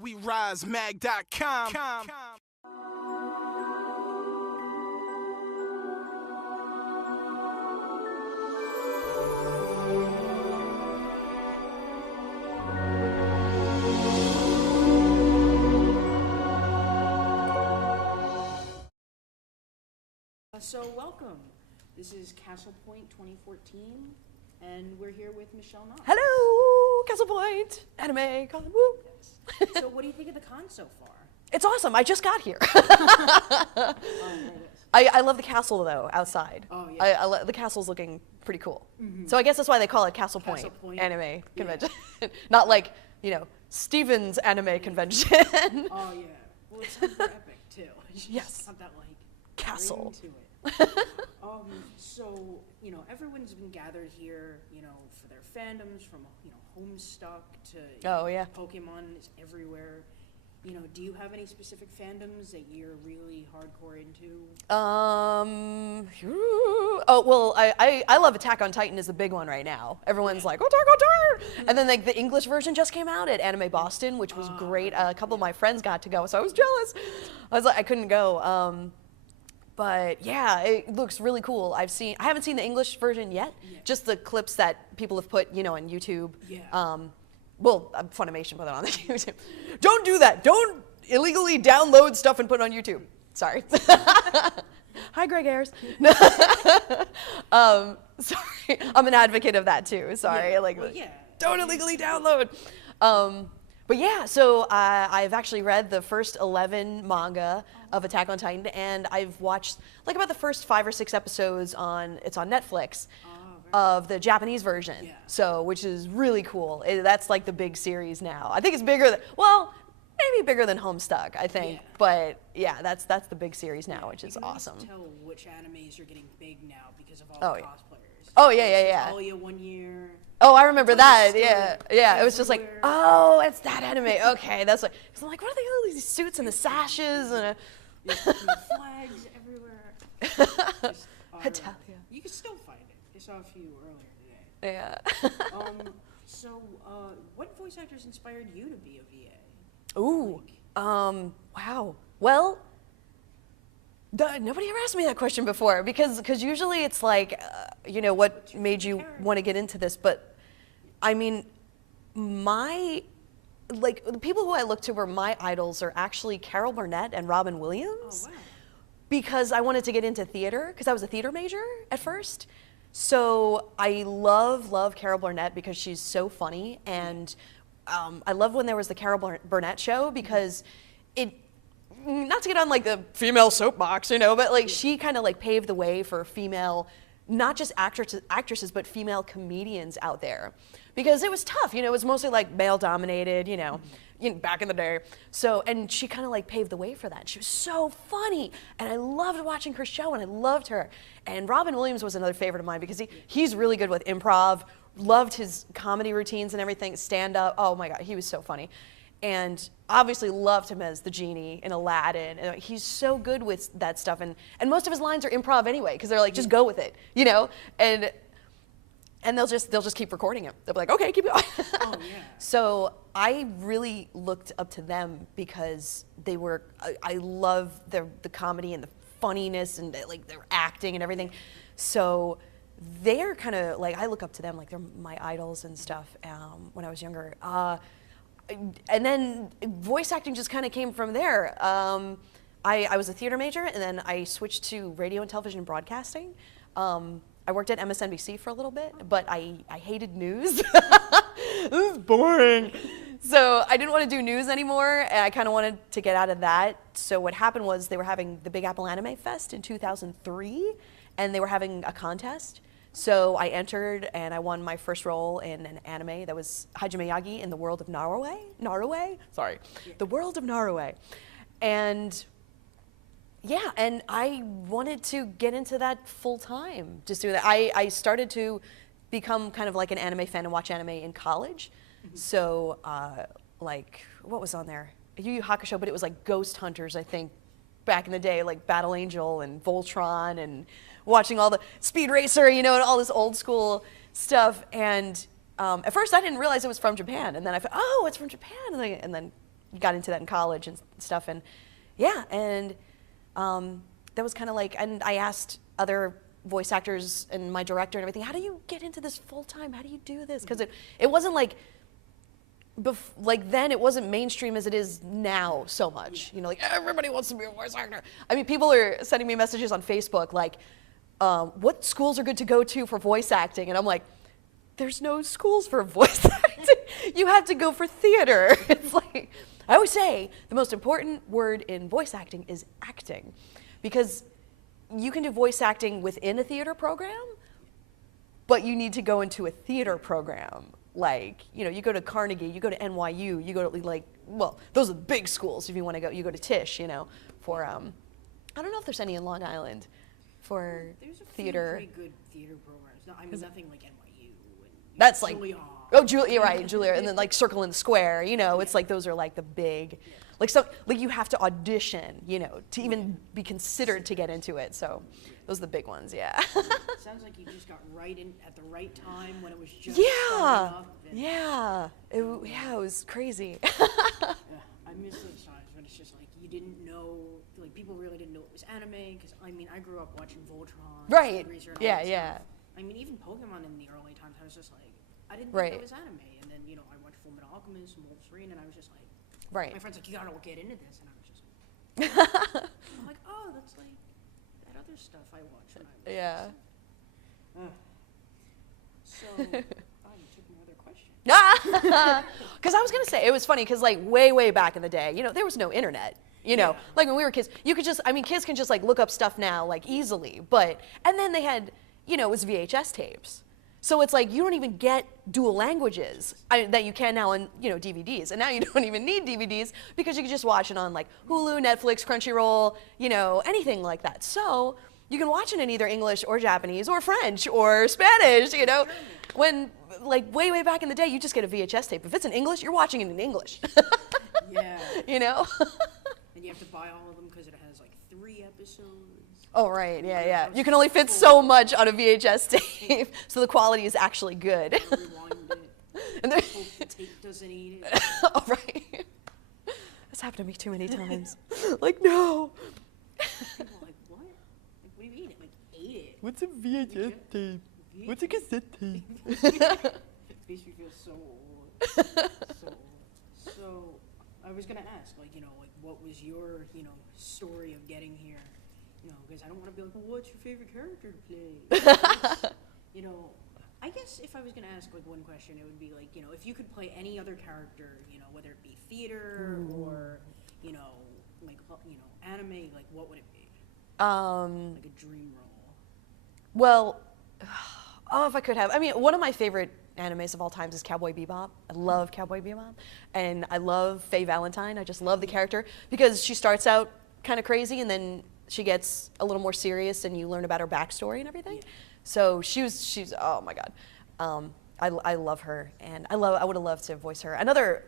WeRiseMag.com. So welcome. This is Castle Point 2014, and we're here with Michele Knotz. Hello, Castle Point, anime con, woo. Yes. So what do you think of the con so far? It's awesome. I just got here. Oh, I love the castle though outside. Oh yeah. The castle's looking pretty cool. So I guess that's why they call it Castle Point, Anime Convention, not like Steven's Anime Convention. Oh yeah. Well, it's super epic too. It's just Yes. got that like Castle. ring to it. So everyone's been gathered here, for their fandoms, from Homestuck to Pokemon is everywhere. Do you have any specific fandoms that you're really hardcore into? Oh well, I love Attack on Titan is the big one right now. Everyone's like Attack on Titan, and then like the English version just came out at Anime Boston, which was great. A couple of my friends got to go, so I was jealous. I was like, I couldn't go. But yeah, it looks really cool. I haven't seen the English version yet. Just the clips that people have put, on YouTube. Yeah. Well, Funimation put it on the YouTube. Don't do that. Don't illegally download stuff and put it on YouTube. Sorry. Hi, Greg Ayers. Sorry, I'm an advocate of that too. Sorry, don't illegally download. But yeah, so I've actually read the first 11 manga of Attack on Titan, and I've watched like about the first 5 or 6 episodes it's on Netflix of the Japanese version. Yeah. So, which is really cool. That's like the big series now. I think it's bigger than, maybe bigger than Homestuck, I think. Yeah. But yeah, that's the big series now, which is awesome. You can tell which animes are getting big now because of all the cosplayers. Oh yeah. Talia one year. Oh, I remember that. Yeah. It was just like, oh, it's that anime. Okay, that's like. Cause I'm like, what are all these suits and the sashes and? The flags everywhere. Italia. You can still find it. I saw a few earlier today. Yeah. So, what voice actors inspired you to be a VA? Ooh. Wow. Well. Nobody ever asked me that question before because usually it's like, what made you want to get into this? But I mean, the people who I look to were my idols are actually Carol Burnett and Robin Williams. Oh, wow. Because I wanted to get into theater because I was a theater major at first. So I love Carol Burnett because she's so funny, and I love when there was the Carol Burnett show because not to get on like the female soapbox, but like she kind of like paved the way for female, not just actresses, but female comedians out there, because it was tough. It was mostly like male dominated, back in the day. So, and she kind of like paved the way for that. She was so funny, and I loved watching her show, and I loved her. And Robin Williams was another favorite of mine because he's really good with improv. Loved his comedy routines and everything, stand up. Oh my God, he was so funny. And obviously loved him as the genie in Aladdin. And he's so good with that stuff. And most of his lines are improv anyway, because they're like, just go with it, And they'll just keep recording him. They'll be like, okay, keep going. Oh, yeah. So I really looked up to them because I love the comedy and the funniness and like their acting and everything. So they're kind of like, I look up to them like they're my idols and stuff when I was younger. And then voice acting just kind of came from there. I was a theater major, and then I switched to radio and television broadcasting. I worked at MSNBC for a little bit, but I hated news. This is boring. So I didn't want to do news anymore, and I kind of wanted to get out of that. So what happened was they were having the Big Apple Anime Fest in 2003, and they were having a contest. So I entered, and I won my first role in an anime that was Hajime Yagi in the world of Naruwe? Sorry. The world of Naruwe. And yeah, and I wanted to get into that full time, just do that. I started to become kind of like an anime fan and watch anime in college. So like, what was on there? Yu Yu Hakusho, but it was like Ghost Hunters, I think, back in the day, like Battle Angel and Voltron, and watching all the Speed Racer, you know, and all this old school stuff. And at first I didn't realize it was from Japan, and then I thought, oh, it's from Japan, and then got into that in college and stuff, and yeah, and that was kind of like, and I asked other voice actors and my director and everything, how do you get into this full time? How do you do this? Because it wasn't like, like then it wasn't mainstream as it is now so much. You know, like everybody wants to be a voice actor. I mean, people are sending me messages on Facebook like, what schools are good to go to for voice acting? And I'm like, there's no schools for voice acting. You have to go for theater. It's like, I always say the most important word in voice acting is acting, because you can do voice acting within a theater program, but you need to go into a theater program. Like, you know, you go to Carnegie, you go to NYU, you go to like, well, those are the big schools. If you want to go, you go to Tisch, you know, for, I don't know if there's any in Long Island for there's a theater. Few pretty good theater programs. No, I mean, nothing like NYU. And That's like, Juilliard. oh, Julia, right, Julia, and then like Circle in the Square, you know, it's like those are like the big, like so, like you have to audition, you know, to even be considered to get into it. So those are the big ones, yeah. Sounds like you just got right in at the right time when it was just Yeah, starting up. yeah, it was crazy. I miss those times when it's just like you didn't know, like people really didn't know it was anime, because I mean I grew up watching Voltron, Right, Speed Racer, and all yeah, that yeah. stuff. I mean even Pokemon in the early times I was just like, I didn't Right. think that was anime, and then you know I watched Fullmetal Alchemist and Wolverine, and I was just like, Right. my friend's like, you gotta get into this, and I was just like, I'm like, oh, that's like that other stuff I watched when I was Yeah. So, oh, you took my other question. Because I was gonna say, it was funny because like way back in the day, you know, there was no internet. You know, Yeah. like when we were kids, you could just, I mean, kids can just like look up stuff now like easily, but, and then they had, you know, it was VHS tapes. So it's like you don't even get dual languages that you can now on, you know, DVDs. And now you don't even need DVDs because you can just watch it on like Hulu, Netflix, Crunchyroll, you know, anything like that. So you can watch it in either English or Japanese or French or Spanish, you know. When like way back in the day, you just get a VHS tape. If it's in English, you're watching it in English. Yeah. You know? And you have to buy all of them because it has like 3 episodes. Oh, right, yeah. You can only fit so much on a VHS tape, so the quality is actually good. Rewind it. And then, Hope the tape doesn't eat it. oh, right. That's happened to me too many times. Like, no. People are like, what? Like, what do you mean? It like ate it. What's a VHS tape? What's a cassette tape? Makes me feel so old. So old. So, I was gonna ask, like, you know, like, what was your, you know, story of getting here? You know, because I don't want to be like, well, what's your favorite character to play? You know, I guess if I was gonna ask like one question, it would be like, you know, if you could play any other character, you know, whether it be theater or, you know, like, you know, anime, like, what would it be? Like a dream role. Well, oh, if I could have. I mean, one of my favorite animes of all times is Cowboy Bebop. I love Cowboy Bebop. And I love Faye Valentine. I just love the character because she starts out kind of crazy and then she gets a little more serious and you learn about her backstory and everything. Yeah. So she's oh my God. I love her and I would have loved to voice her. Another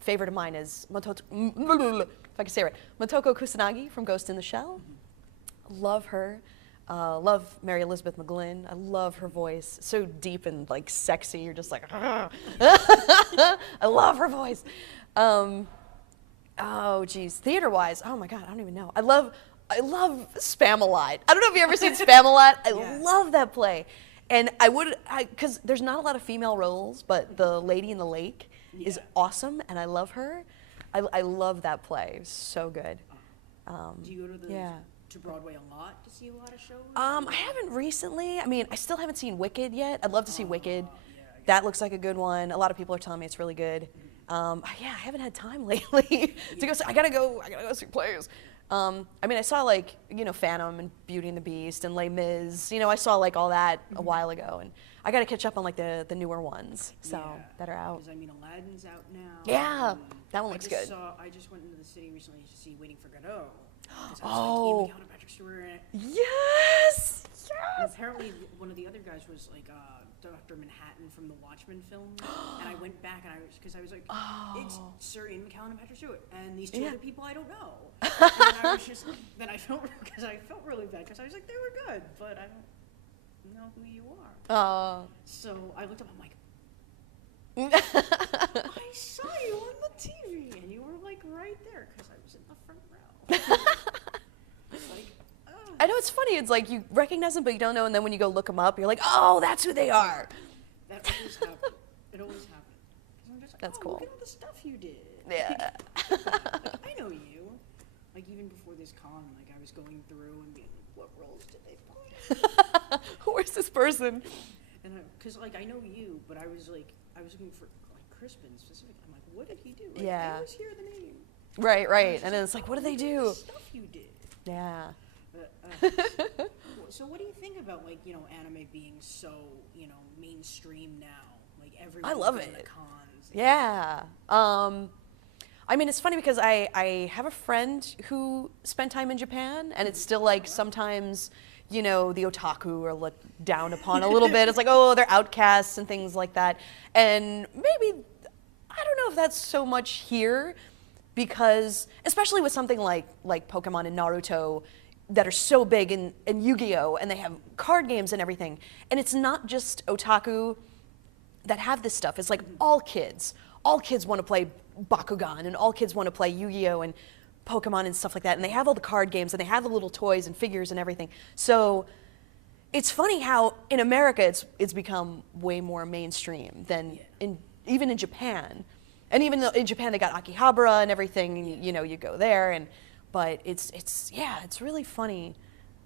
favorite of mine is if I can say it right, Motoko Kusanagi from Ghost in the Shell. Love her. Love Mary Elizabeth McGlynn. I love her voice. So deep and like sexy. You're just like, I love her voice. Oh geez, theater-wise, oh my God, I don't even know. I love Spamalot. I don't know if you've ever seen Spamalot. I love that play. And because there's not a lot of female roles, but the lady in the lake is awesome, and I love her. I love that play. It's so good. Do you go to Broadway a lot to see a lot of shows? I haven't recently. I mean, I still haven't seen Wicked yet. I'd love to see Wicked. That looks like a good one. A lot of people are telling me it's really good. Yeah, I haven't had time lately to go. I gotta go see plays. I mean, I saw like, you know, Phantom and Beauty and the Beast and Les Mis. You know, I saw like all that a while ago, and I gotta catch up on like the newer ones that are out. Because I mean, Aladdin's out now. Yeah, that one looks good. I just went into the city recently to see Waiting for Godot. Oh. Patrick Stewart in it. Yes. And apparently one of the other guys was like Dr. Manhattan from the Watchmen film, and I went back and I was like, it's Sir Ian McKellen and Patrick Stewart, and these two other people I don't know. And I was just, then I felt really bad because I was like, they were good, but I don't know who you are. So I looked up, I'm like, I saw you on the TV, and you were like right there because I was in the front row. Like, I know, it's funny. It's like you recognize them, but you don't know, and then when you go look them up, you're like, oh, that's who they are. That always happened. It always happened. 'Cause I'm just like, That's oh, cool. look at all the stuff you did. Yeah. Like, I know you. Like, even before this con, like, I was going through and being like, what roles did they play? Who is this person? And because, like, I know you, but I was looking for, like, Crispin specifically. I'm like, what did he do? Like, I always hear the name. Right. And then it's like, what do they do? The stuff you did. Yeah. So what do you think about, like, anime being so, mainstream now? Like, everyone I love going it. to cons. Yeah. I mean, it's funny because I have a friend who spent time in Japan, and it's still like sometimes, the otaku are looked down upon a little bit. It's like, oh, they're outcasts and things like that. And maybe, I don't know if that's so much here, because especially with something like Pokemon and Naruto, that are so big, and Yu-Gi-Oh! And they have card games and everything. And it's not just otaku that have this stuff. It's like all kids want to play Bakugan, and all kids want to play Yu-Gi-Oh! And Pokemon and stuff like that. And they have all the card games, and they have the little toys and figures and everything. So it's funny how in America it's become way more mainstream than even in Japan. And even though in Japan they got Akihabara and everything, and, you go there, but it's really funny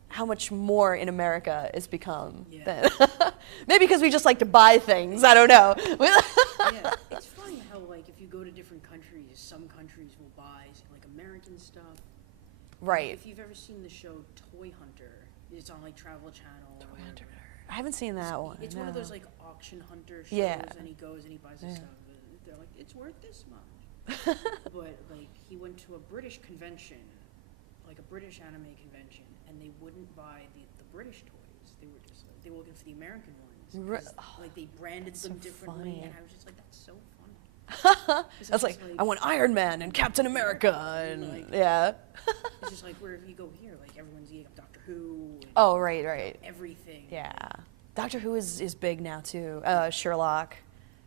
how much more in America it's become. Than maybe because we just like to buy things. I don't know. Yeah, it's funny how, like, if you go to different countries, some countries will buy like American stuff. Right. If you've ever seen the show Toy Hunter, it's on like Travel Channel. Toy Hunter. I haven't seen that one. It's one of those like auction hunter shows, and he goes and he buys the stuff. They're like, it's worth this much. But like, he went to a British convention, like a British anime convention, and they wouldn't buy the British toys. They were just like, they were looking for the American ones. Like, they branded them differently, and I was just like, that's so funny. That's like, I want Iron Man and Captain America, and like, it's just like, wherever you go here, like, everyone's eating up Doctor Who. Oh, right. Everything. Yeah. Doctor Who is big now, too. Sherlock,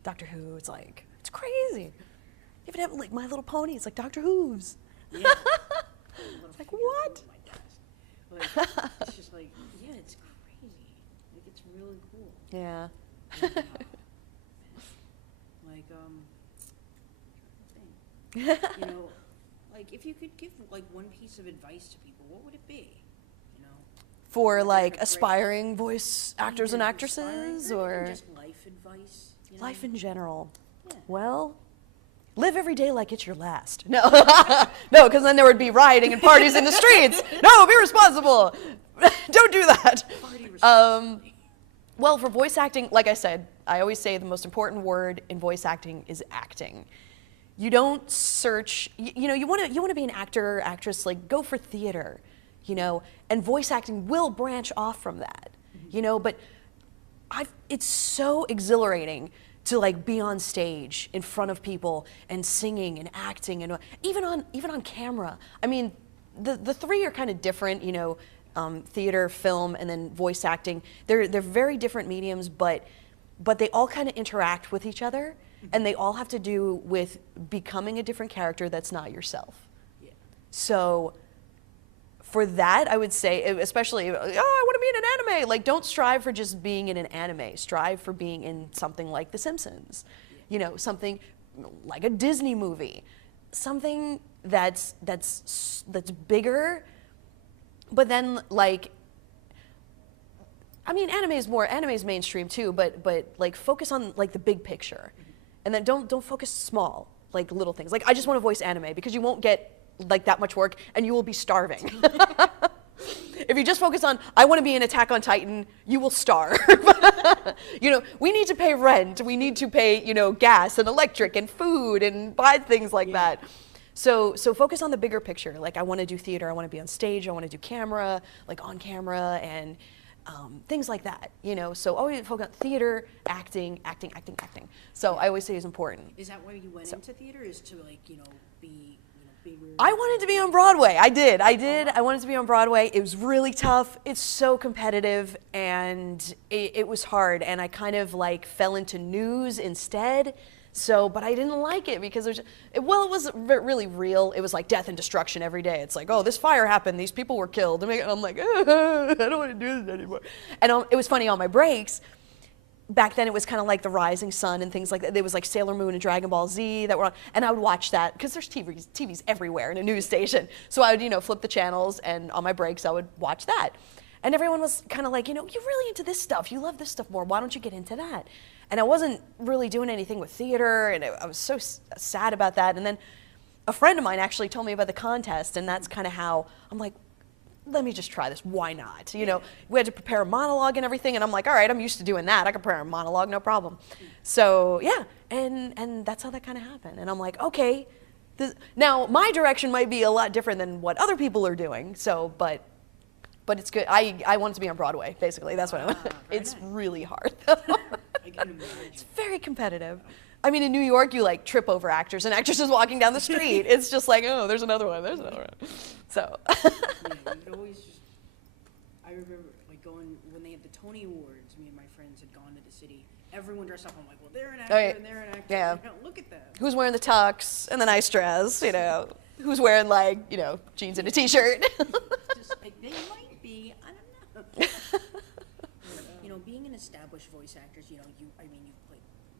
Doctor Who, it's like, it's crazy. You even have, like, My Little Pony, it's like Doctor Who's. Yeah. It's like, what? Like, it's just like, yeah, it's crazy. Like, it's really cool. Yeah. Like, like, if you could give, like, one piece of advice to people, what would it be? For, like, aspiring voice actors and actresses, or just life advice? Life in general. Yeah. Well, live every day like it's your last. No, no, because then there would be rioting and parties in the streets. No, be responsible. Don't do that. Well, for voice acting, like I said, I always say the most important word in voice acting is acting. You don't search. You want to be an actor or actress. Like, go for theater, and voice acting will branch off from that, But it's so exhilarating to, like, be on stage in front of people and singing and acting, and even on camera. I mean, the three are kind of different, theater, film, and then voice acting. They're very different mediums, but they all kind of interact with each other, and they all have to do with becoming a different character that's not yourself. Yeah. So for that, I would say, especially, I want to be in an anime. Like, don't strive for just being in an anime. Strive for being in something like The Simpsons. Something like a Disney movie. Something that's bigger. But then, like, I mean, anime is mainstream too. But like, focus on, like, the big picture, and then don't focus small, like, little things. Like, I just want to voice anime, because you won't get, like, that much work, and you will be starving. If you just focus on, I want to be in Attack on Titan, you will starve. We need to pay rent, we need to pay, gas and electric and food and buy things like that. So focus on the bigger picture. Like, I want to do theater, I want to be on stage, I want to do camera, like, on camera, and things like that, you know. So always focus on theater, acting. So I always say it's important. Is that why you went into theater? Is to like, you know, be bigger? I wanted to be on Broadway. I did. I wanted to be on Broadway. It was really tough. It's so competitive, and it was hard. And I kind of like fell into news instead. So, but I didn't like it because it was really real. It was like death and destruction every day. It's like, oh, this fire happened. These people were killed. And I'm like, I don't want to do this anymore. And it was funny on my breaks. Back then, it was kind of like The Rising Sun and things like that. There was like Sailor Moon and Dragon Ball Z that were on, and I would watch that because there's TVs everywhere in a news station. So I would, you know, flip the channels, and on my breaks, I would watch that. And everyone was kind of like, you know, you're really into this stuff. You love this stuff more. Why don't you get into that? And I wasn't really doing anything with theater, and I was so sad about that. And then a friend of mine actually told me about the contest, and that's kind of how I'm like, let me just try this. Why not? You know, we had to prepare a monologue and everything, and I'm like, all right, I'm used to doing that. I can prepare a monologue, no problem. So yeah, and that's how that kind of happened. And I'm like, okay, now my direction might be a lot different than what other people are doing. So, but it's good. I wanted to be on Broadway, basically. That's what I want. It's really hard. I can imagine. It's very competitive. I mean, in New York, you like trip over actors and actresses walking down the street. It's just like, oh, there's another one, there's another one. So. Yeah, you could always just, I remember like going, when they had the Tony Awards, me and my friends had gone to the city. Everyone dressed up. I'm like, well, they're an actor and they're an actor. Yeah. You know, look at them. Who's wearing the tux and the nice dress, you know? Who's wearing like, you know, jeans and a t-shirt? Just like, they might be, I don't know. You know, being an established voice actor, you know, you've played,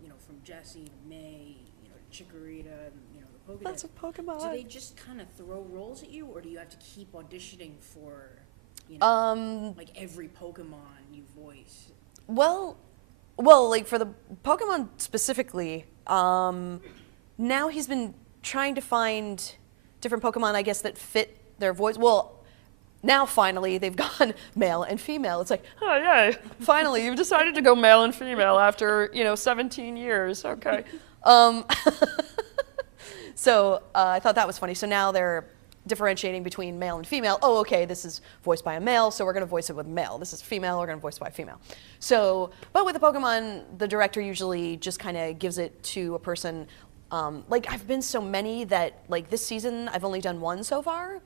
you know, from Jessie to May, you know, Chikorita, and, you know, the Pokemon. That's a Pokemon. Do they just kind of throw roles at you, or do you have to keep auditioning for, you know, like every Pokemon you voice? Well, like for the Pokemon specifically, now he's been trying to find different Pokemon, I guess, that fit their voice. Well, now finally they've gone male and female. It's like, oh yeah, finally you've decided to go male and female after, you know, 17 years. Okay. So I thought that was funny. So now they're differentiating between male and female. Oh, okay, this is voiced by a male, so we're going to voice it with male. This is female, we're going to voice it by female. So, but with the Pokemon, the director usually just kind of gives it to a person. Like I've been so many that like this season I've only done one so far.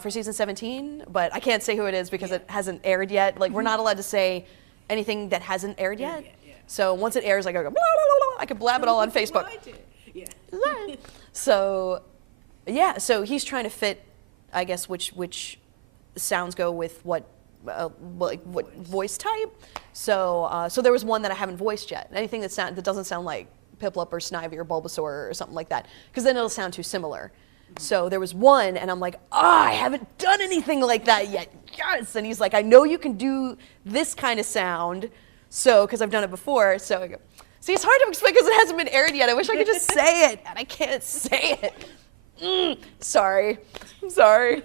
For season 17, but I can't say who it is because it hasn't aired yet. Like, we're not allowed to say anything that hasn't aired yet. So once it airs, I go, blah, blah, blah, blah. I can blab it all on Facebook. So, yeah, so he's trying to fit, I guess, which sounds go with what voice type. So there was one that I haven't voiced yet. Anything that doesn't sound like Piplup or Snivy or Bulbasaur or something like that, because then it'll sound too similar. So there was one, and I'm like, I haven't done anything like that yet. Yes, and he's like, I know you can do this kind of sound, so because I've done it before. So I go, see, it's hard to explain because it hasn't been aired yet. I wish I could just say it, and I can't say it. Sorry, I'm sorry,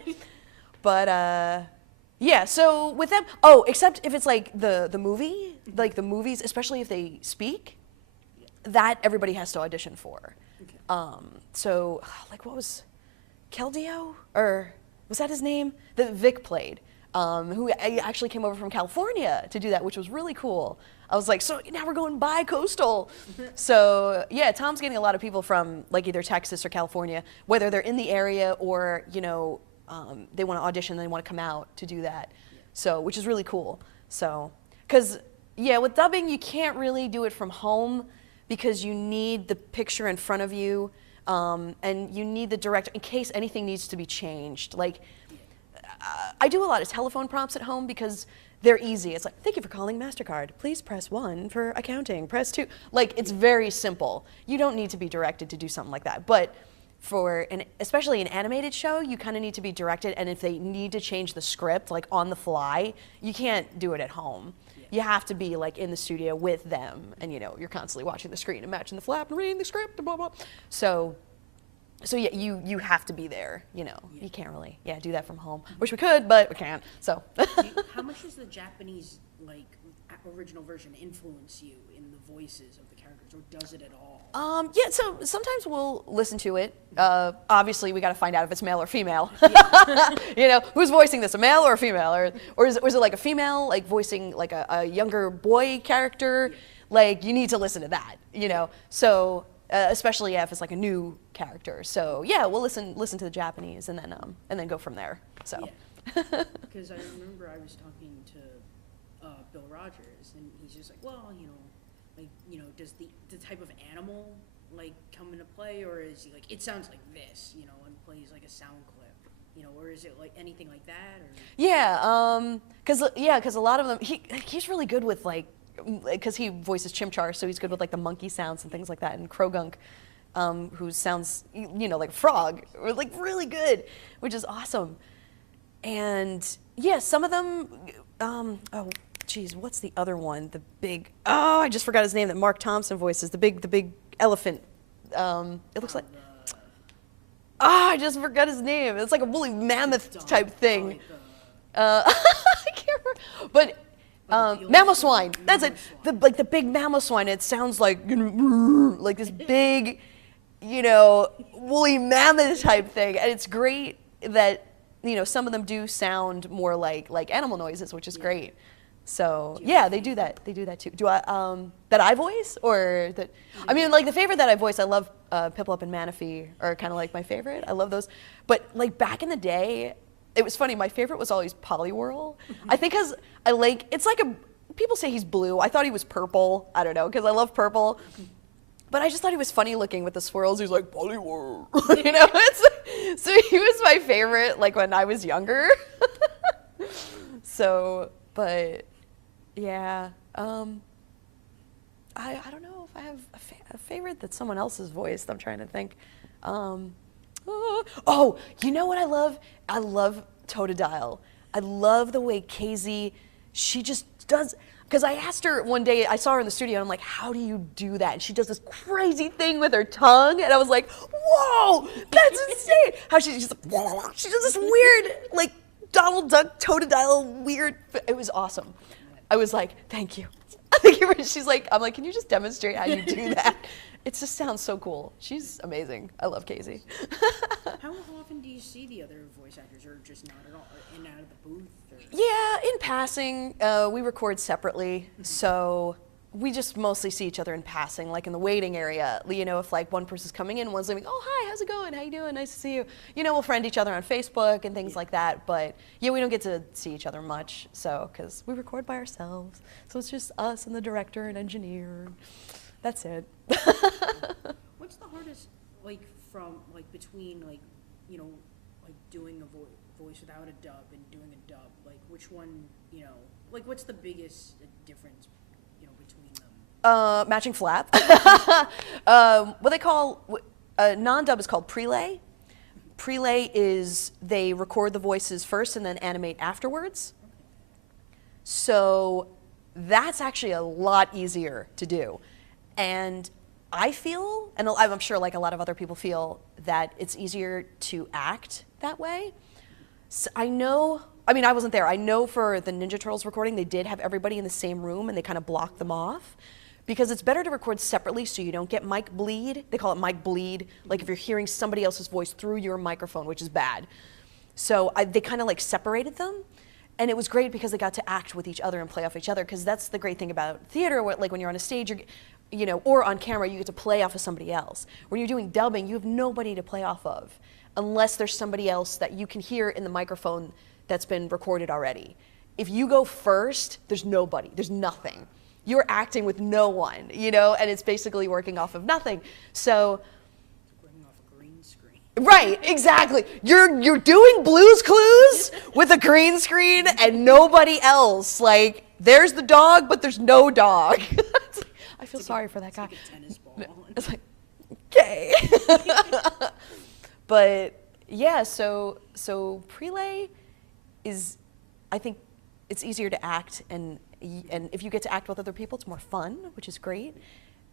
but yeah. So with them, except if it's like the movie, like the movies, especially if they speak, that everybody has to audition for. So like what was Keldeo, or was that his name? That Vic played, who actually came over from California to do that, which was really cool. I was like, so now we're going bi-coastal. So yeah, Tom's getting a lot of people from like either Texas or California, whether they're in the area or, you know, they want to audition and they want to come out to do that. So, which is really cool. So, because yeah, with dubbing, you can't really do it from home because you need the picture in front of you. And you need the director in case anything needs to be changed. Like, I do a lot of telephone prompts at home because they're easy. It's like, thank you for calling MasterCard. Please press 1 for accounting, press 2. Like, it's very simple. You don't need to be directed to do something like that. But especially an animated show, you kind of need to be directed. And if they need to change the script, like on the fly, you can't do it at home. You have to be like in the studio with them, and you know you're constantly watching the screen and matching the flap and reading the script and blah blah. So yeah, you have to be there. You know, you can't really do that from home. Wish we could, but we can't. So. How much is the Japanese like original version influence you in the voices of the characters, or does it at all? Yeah, so sometimes we'll listen to it. Obviously, we got to find out if it's male or female. You know, who's voicing this, a male or a female? Or is it like a female, like voicing like a younger boy character? Like, you need to listen to that, you know? So, especially if it's like a new character. So, yeah, we'll listen to the Japanese and then go from there, so. Because I remember I was talking to Bill Rogers, and he's just like, well, you know, like, you know, does the type of animal like come into play, or is he like, it sounds like this, you know, and plays like a sound clip, you know, or is it like anything like that? Or? Yeah, because a lot of them, he's really good with like, because he voices Chimchar, so he's good with like the monkey sounds and things like that, and Krogunk, who sounds, you know, like a frog, or like really good, which is awesome. And yeah, some of them, oh geez, what's the other one? The big, I just forgot his name, that Mark Thompson voices, the big elephant. It looks like, I just forgot his name. It's like a woolly mammoth type thing. I can't remember, but mammoth swine. That's it. Like the big mammoth swine. It sounds like this big, you know, woolly mammoth type thing, and it's great that, you know, some of them do sound more like animal noises, which is great. So yeah, they do that. They do that too. Do I that I voice, or that? I mean, like the favorite that I voice, I love Piplup and Manaphy are kind of like my favorite. I love those. But like back in the day, it was funny. My favorite was always Poliwhirl. I think because I like, it's like people say he's blue. I thought he was purple. I don't know, because I love purple. But I just thought he was funny looking with the swirls. He's like, Poliwhirl. You know, so he was my favorite, like when I was younger. So, but yeah, I don't know if I have a favorite that's someone else's voiced. I'm trying to think. Oh, you know what I love? I love Totodile. I love the way Casey, she just does. Because I asked her one day, I saw her in the studio, and I'm like, how do you do that? And she does this crazy thing with her tongue, and I was like, whoa, that's insane. How she's just like, she does this weird, like, Donald Duck, Totodile, weird, it was awesome. I was like, thank you. She's like, I'm like, can you just demonstrate how you do that? It just sounds so cool. She's amazing. I love Casey. How often do you see the other voice actors, or just not at all, or in and out of the booth? Or? Yeah, in passing. We record separately, so we just mostly see each other in passing, like in the waiting area. You know, if like one person's coming in, one's leaving, oh, hi, how's it going? How you doing? Nice to see you. You know, we'll friend each other on Facebook and things like that, but yeah, we don't get to see each other much, so, because we record by ourselves. So it's just us and the director and engineer. That's it. What's the hardest, like, between, like, you know, like doing a voice without a dub and doing a dub? Like, which one, you know, like, what's the biggest difference, you know, between them? Matching flap. What they call, non-dub is called prelay. Prelay is they record the voices first and then animate afterwards. So that's actually a lot easier to do. And I feel, and I'm sure like a lot of other people feel, that it's easier to act that way. So I know, I mean, I wasn't there. I know for the Ninja Turtles recording, they did have everybody in the same room and they kind of blocked them off, because it's better to record separately so you don't get mic bleed. They call it mic bleed, like if you're hearing somebody else's voice through your microphone, which is bad. So they kind of like separated them. And it was great because they got to act with each other and play off each other, because that's the great thing about theater, like when you're on a stage, you know, or on camera, you get to play off of somebody else. When you're doing dubbing, you have nobody to play off of, unless there's somebody else that you can hear in the microphone that's been recorded already. If you go first, there's nobody, there's nothing. You're acting with no one, you know, and it's basically working off of nothing. So, Working off a green screen. right, exactly. You're doing Blue's Clues with a green screen and nobody else. Like, there's the dog, but there's no dog. I feel sorry for that guy. Like a tennis ball. It's like, okay. But yeah, so prelay is, I think it's easier to act, and if you get to act with other people, it's more fun, which is great.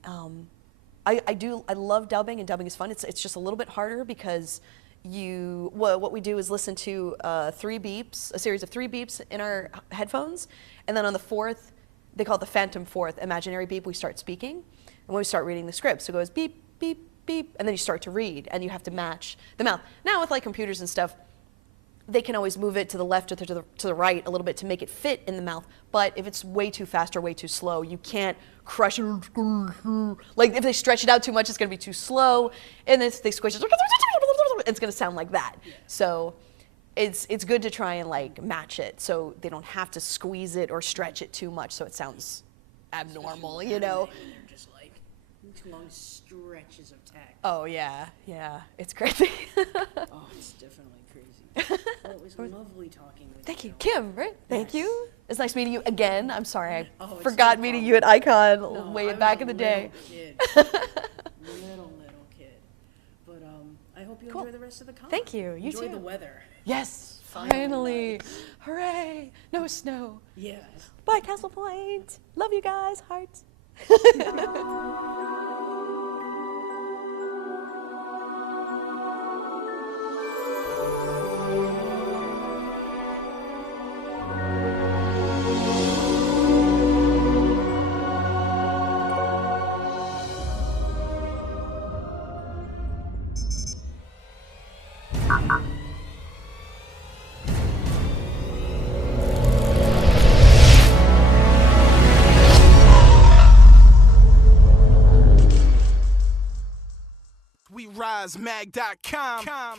I love dubbing, and dubbing is fun. It's just a little bit harder because what we do is listen to 3 beeps, a series of 3 beeps in our headphones, and then on the 4th they call it the phantom fourth, imaginary beep, we start speaking. And when we start reading the script, so it goes beep, beep, beep, and then you start to read, and you have to match the mouth. Now with like computers and stuff, they can always move it to the left or to the right a little bit to make it fit in the mouth. But if it's way too fast or way too slow, you can't crush it. Like if they stretch it out too much, it's going to be too slow. And if they squish it, it's going to sound like that. So it's good to try and like match it so they don't have to squeeze it or stretch it too much so it sounds abnormal, you know. They're just like long stretches of text. Oh yeah, yeah, it's crazy. Oh, it's definitely crazy. Well, it was lovely talking with you. Thank you, Kim. Right? Thank you. It's nice meeting you again. I'm sorry I it's forgot no meeting problem. you at Icon No, way I back was in a the day. little kid. But I hope you Cool. enjoy the rest of the con. Thank you. You enjoy too. the weather. Yes, Finally. finally. Hooray! No snow. Yes. Bye, Castle Point. Love you guys. Hearts. WeRiseMag.com.